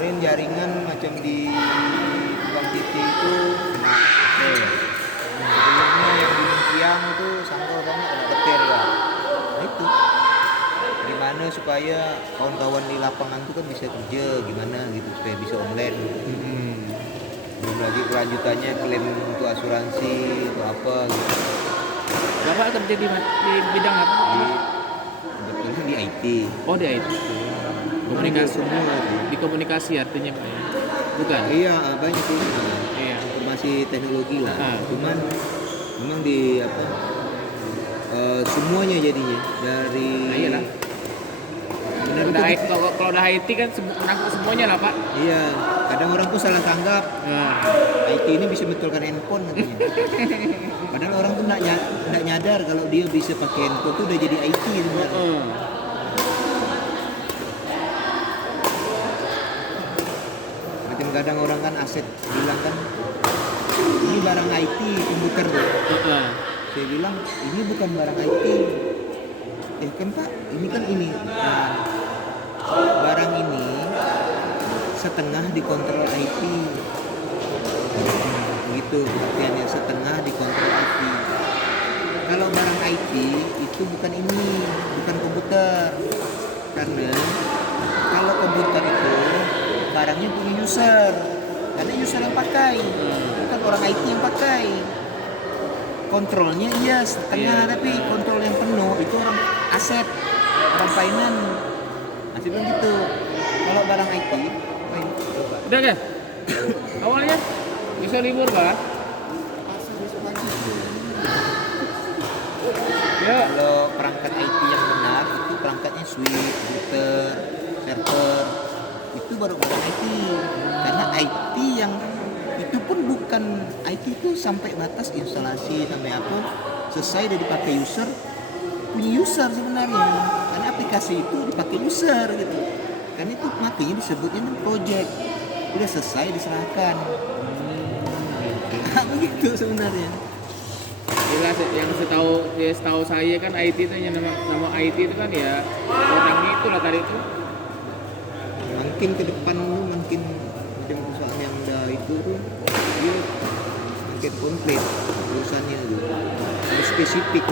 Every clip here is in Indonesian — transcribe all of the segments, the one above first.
kemarin jaringan macam di Bang Titi itu sebelumnya yang di Kiang itu sangkal banget ada petir ya. Nah itu gimana supaya kawan-kawan di lapangan itu kan bisa kerja gimana gitu supaya bisa online. Belum lagi kelanjutannya klaim untuk asuransi atau apa gitu. Bapak kerja di bidang apa? Kebetulan di IT. Oh, di IT. Komunikasi. Semua Di komunikasi artinya Pak ya? Bukan? iya banyak tuh Iya. informasi teknologi lah. Ah. Cuman memang di apa semuanya jadinya dari Nah, iyalah. benar Udah, itu. kalau udah IT kan menangkap semuanya lah Pak. Iya, kadang orang tuh salah tanggap Nah, IT ini bisa betulkan handphone katanya. Padahal orang tuh nggak nyadar kalau dia bisa pakai handphone tuh udah jadi IT sebenarnya. Macam kadang orang kan aset bilang kan ini barang IT komputer tuh. Saya bilang ini bukan barang IT. Kan Pak, ini kan ini. Nah, barang ini setengah dikontrol IT. Gitu artinya setengah dikontrol IT. Kalau barang IT itu bukan ini, bukan komputer. Karena kalau komputer itu barangnya punya user. Karena user yang pakai, bukan orang IT yang pakai. Kontrolnya iya setengah, tapi kontrol yang penuh itu orang aset, orang finance. Masih bilang gitu. Kalau barang IT, udah kan? Awalnya bisa libur Pak. Ya. kalau perangkat IT yang benar itu perangkatnya switch, router, server itu baru barang IT. Karena IT yang itu pun bukan IT itu sampai batas instalasi sampai apa selesai udah dipakai user punya user sebenarnya. Karena aplikasi itu dipakai user gitu. Karena itu makanya disebutnya project. Udah selesai diserahkan. Begitu sebenarnya. Jelas yang setahu saya kan IT itu yang nama IT itu kan ya orang itulah tadi itu. Mungkin ke depan mungkin perusahaan yang udah itu tuh dia makin komplit urusannya tuh harus spesifik.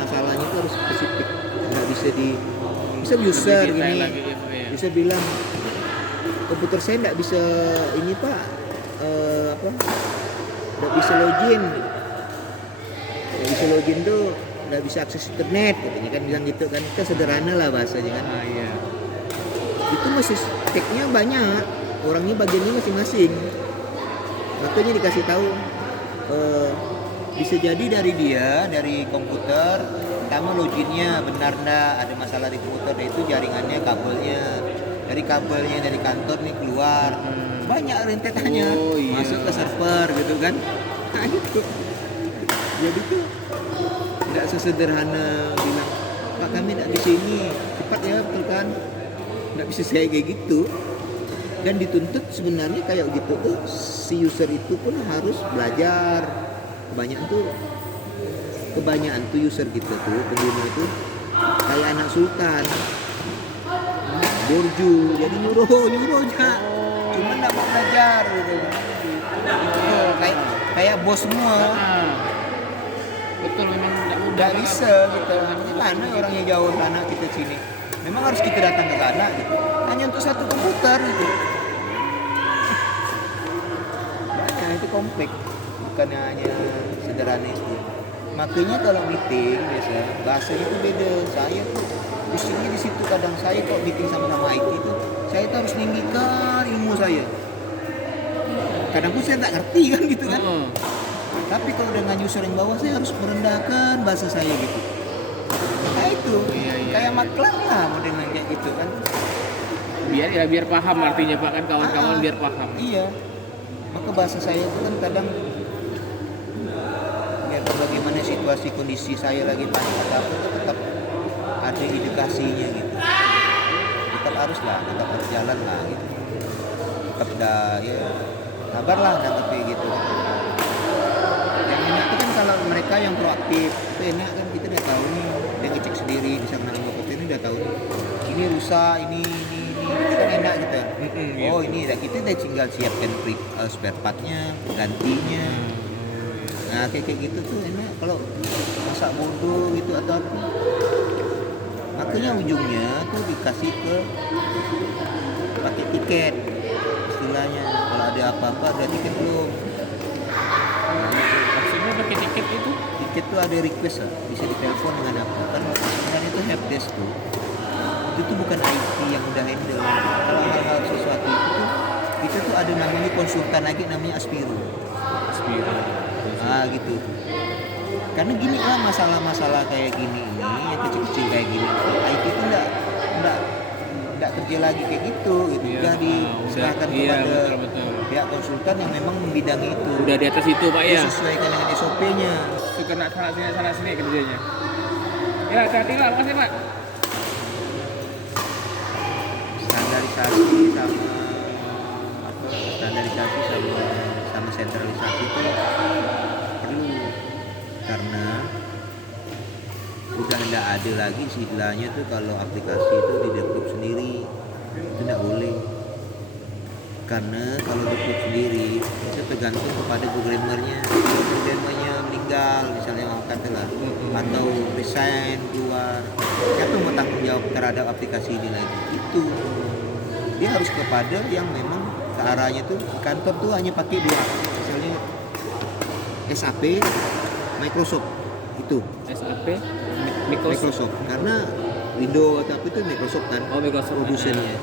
Masalahnya itu harus spesifik, nggak bisa bisa user Lebih detail gini lagi, ya. bisa bilang komputer saya nggak bisa ini Pak nggak bisa login tuh nggak bisa akses internet katanya kan bilang gitu kan. Itu sederhana lah bahasanya kan. Iya. Itu masih speknya banyak, orangnya bagiannya masing-masing. Makanya dikasih tahu bisa jadi dari komputer pertama loginnya benar nggak ada masalah di komputer, itu jaringannya dari kabelnya dari kantor nih keluar banyak rentetannya masuk ke server gitu kan. Nah itu jadi tuh nggak sesederhana bilang Pak kami nggak bisa ini cepat ya betul kan, nggak bisa saya kayak gitu. Dan dituntut sebenarnya kayak gitu tuh si user itu pun harus belajar. Kebanyakan tuh user gitu tuh pengguna itu kayak anak sultan borju, jadi nyuruh aja cuma nggak mau belajar gitu. Kayak bos semua. Betul, memang tidak mudah Nggak bisa gitu. Mana orangnya jauh sana kita sini. Memang harus kita datang ke sana gitu. Hanya untuk satu komputer gitu. Banyak itu kompleks. Bukan hanya sederhana itu. Makanya kalau meeting biasa bahasanya itu beda. Saya tuh pusingnya di situ kadang saya kok meeting sama IT itu saya tuh harus meninggikan ilmu saya. Kadang pun saya tak ngerti kan gitu kan. Tapi kalau dengan user yang bawah saya harus merendahkan bahasa saya gitu. Nah itu kayak maklar lah modelnya kayak gitu kan. Biar paham artinya Pak kan kawan-kawan biar paham. Iya. Maka bahasa saya itu kan kadang biar bagaimana situasi kondisi saya lagi panik atau apa itu tetap ada edukasinya gitu. Tetap harus jalan lah gitu. Tetap sabar lah tapi gitu. Yang enak itu kan kalau mereka yang proaktif itu enak kan, kita udah tahu nih, dia ngecek sendiri bisa menang komputer ini udah tahu nih. Ini rusak, ini kan enak gitu. Oh tidak, kita udah tinggal siapkan spare partnya, gantinya. Nah kayak gitu tuh enak kalau masa bodoh gitu atau apa. Makanya ujungnya tuh dikasih ke pakai tiket istilahnya. Kalau ada apa-apa ada tiket belum. Maksudnya pakai tiket itu? Tiket tuh ada request lah, bisa ditelepon dengan apa. Kan sebenarnya itu helpdesk tuh. Itu tuh bukan IT yang udah handle. Kalau hal-hal sesuatu itu tuh ada namanya konsultan lagi namanya Aspiro. Ah gitu. Karena gini lah masalah-masalah kayak gini ini yang kecil-kecil kayak gini IT itu enggak kerja lagi kayak gitu Iya. udah diserahkan Iya, kepada betul. pihak konsultan yang memang membidangi itu. Udah di atas itu Pak ya. Disesuaikan dengan SOP-nya. Itu kena sana sini kerjanya. Ya, hati-hati lah, makasih Pak. Standarisasi sama sama sentralisasi itu perlu karena udah nggak ada lagi istilahnya tuh kalau aplikasi itu di-develop sendiri itu nggak boleh, karena kalau develop sendiri itu tergantung kepada programmernya meninggal misalnya katakanlah atau resign keluar, siapa yang mau tanggung jawab terhadap aplikasi ini lagi. Itu dia harus kepada yang memang ke arahnya tuh kantor tuh hanya pakai dua, misalnya SAP, Microsoft itu SAP, Microsoft karena Windows atau apa itu Microsoft kan produsennya.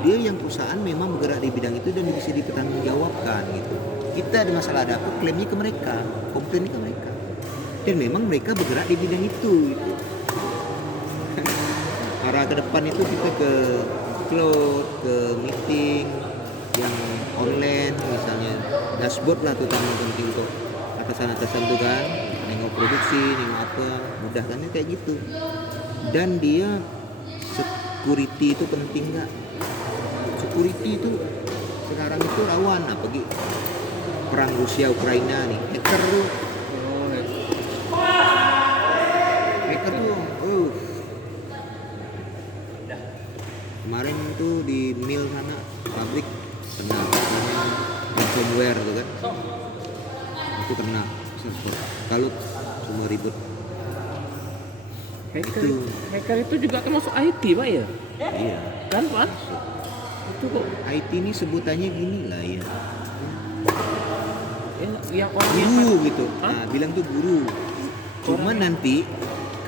Dia yang perusahaan memang bergerak di bidang itu dan bisa dipertanggungjawabkan gitu. Kita ada masalah ada apa klaimnya ke mereka, komplainnya ke mereka, dan memang mereka bergerak di bidang itu gitu. Arah ke depan itu kita ke cloud, ke meeting yang online misalnya, dashboard lah terutama penting untuk atasan-atasan tuh kan, nengok produksi, nengok apa, mudah kan kayak gitu. Dan dia security itu penting nggak? Security itu sekarang itu rawan, apalagi perang Rusia Ukraina nih, hacker tuh kemarin tuh di mill sana pabrik kena namanya ransomware tuh kan, itu kena kalau semua ribut. Hacker itu juga termasuk IT Pak ya? Iya Kan Pak? Itu kok IT ini sebutannya gini lah ya, yang orang guru gitu. Nah, bilang tuh guru. Cuma nanti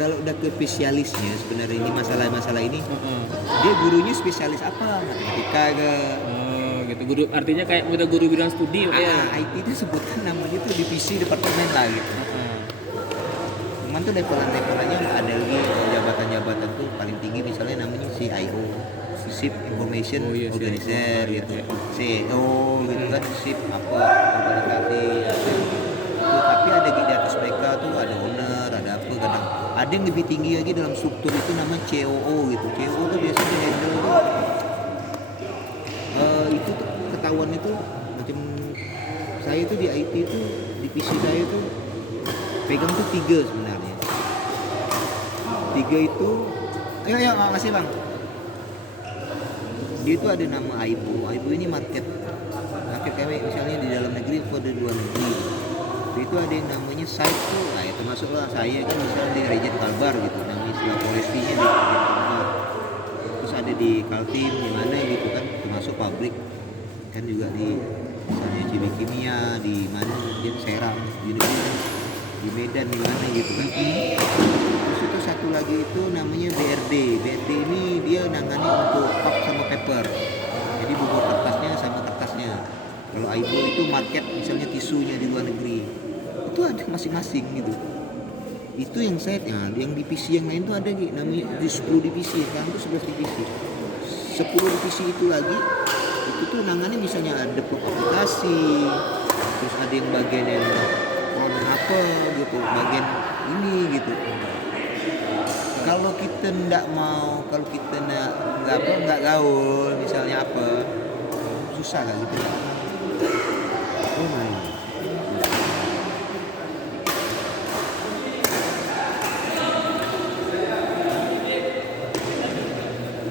kalau udah ke spesialisnya sebenarnya ini masalah-masalah ini, dia gurunya spesialis apa? Matematika ke? Oh gitu. Guru artinya kayak udah guru bidang studi Pak ya? IT itu sebutan namanya tuh divisi departemen lah gitu. Cuman tuh levelan-levelannya ada lagi jabatan-jabatan tuh paling tinggi misalnya namanya CIO, Chief Information Organizer gitu, CEO gitu kan, Chief apa organisasi itu. Tapi ada di atas mereka tuh ada owner, ada apa, kadang ada yang lebih tinggi lagi dalam struktur itu namanya COO gitu. COO tuh biasanya handle itu tuh ketahuan itu macam saya tuh di IT itu divisi saya tuh pegang tuh 3 sebenarnya. 3 itu ayo makasih Bang. Dia itu ada nama AIBO ini market kayak misalnya di dalam negeri atau di luar negeri. Itu ada yang namanya site tuh, nah itu termasuklah saya kan misalnya di region Kalbar gitu, namanya istilah forestry-nya di region Kalbar. Terus ada di Kaltim di mana gitu kan, termasuk pabrik kan juga di misalnya Cibikimia di mana di Serang di Medan di mana gitu kan. Terus itu satu lagi itu namanya BRD ini dia nangani untuk pulp sama paper, jadi bubur kertasnya sama kertasnya. Kalau AIBO itu market misalnya tisunya di luar negeri, itu ada masing-masing gitu. Itu yang saya, yang divisi yang lain tuh ada gitu, namanya di 10 divisi, kan itu 11 divisi. 10 divisi itu lagi, itu tuh nangani misalnya ada aplikasi, terus ada yang bagian yang apa gitu, bagian ini gitu. Kalau kita kalau kita nggak gaul misalnya apa, susah kan gitu. Oh my.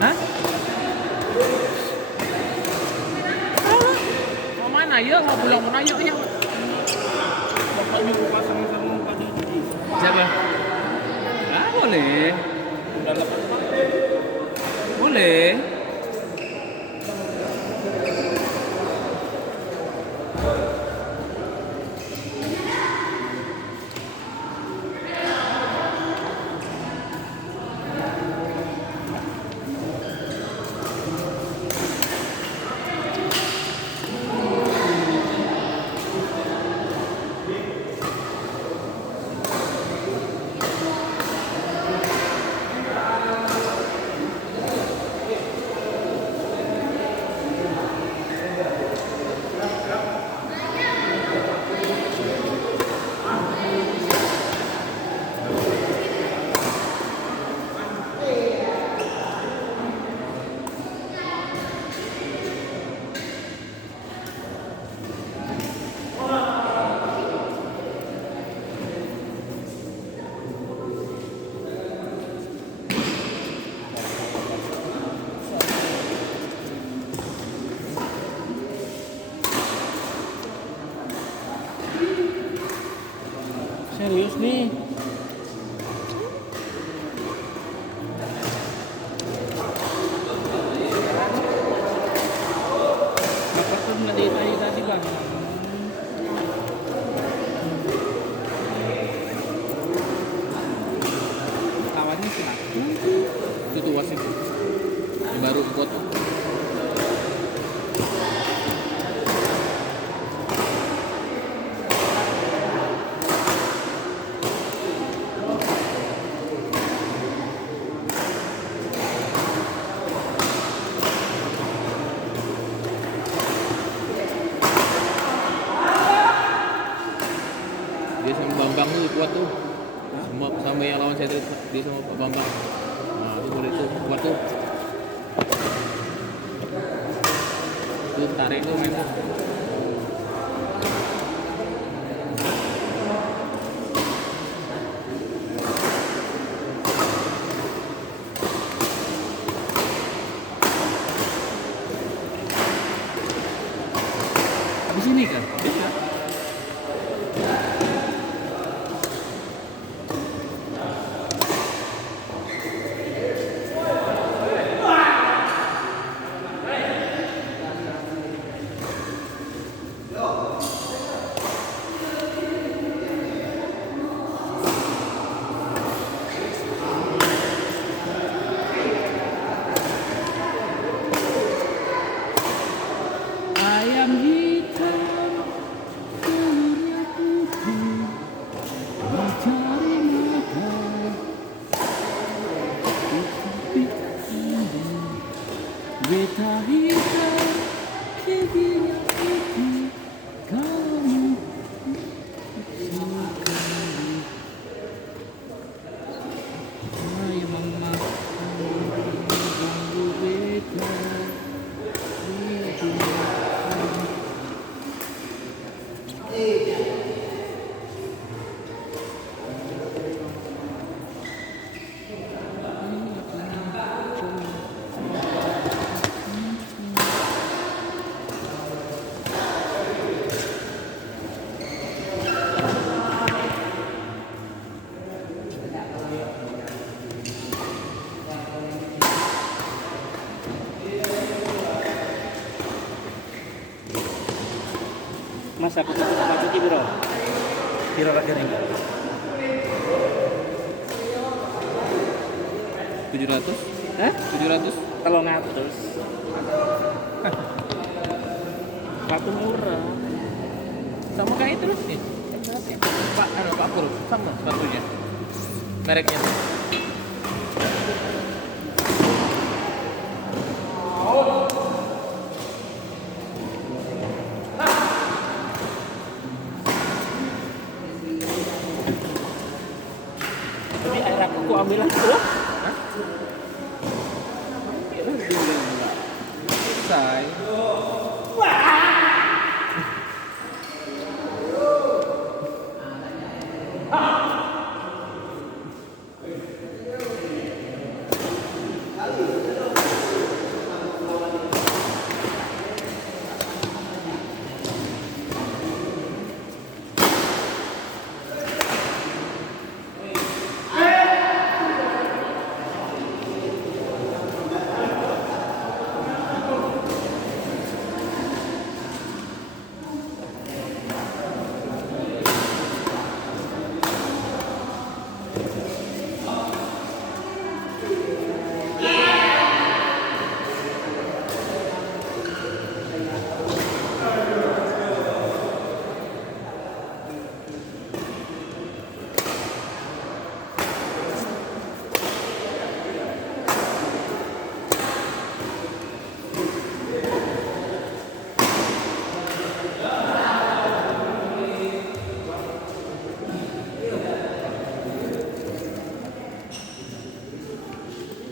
Hah? ayo, mau pulang pun ayo ya. Bapaknya mau pasang sama Pak Didi. Siapa? Ah, boleh. Udah lepas. Boleh. Serius nih. Bapak tuh nggak tadi bang. Kawannya siapa? Itu tuh wasit. Yang baru buat. Dia sama Bambang tuh kuat tuh. Sama yang lawan saya tadi, dia sama Pak Bambang. Nah, itu boleh tuh kuat tuh. Itu tarik tuh main tuh. Habis ini kan? Bisa. Ayam hitam, telurnya putih, mencari makan. Beta hitam, giginya putih, kamu sekali. Ayam mama, ganggu beta. Mas aku tutup sama cuci bro. Kira lagi nih. 700? Hah? 700? Kalau ngatus. Sepatu murah. Sama kayak itu loh nih. Pak Pur, sama sepatunya. Mereknya. Tapi air aku ambil aku. Hah? Selesai.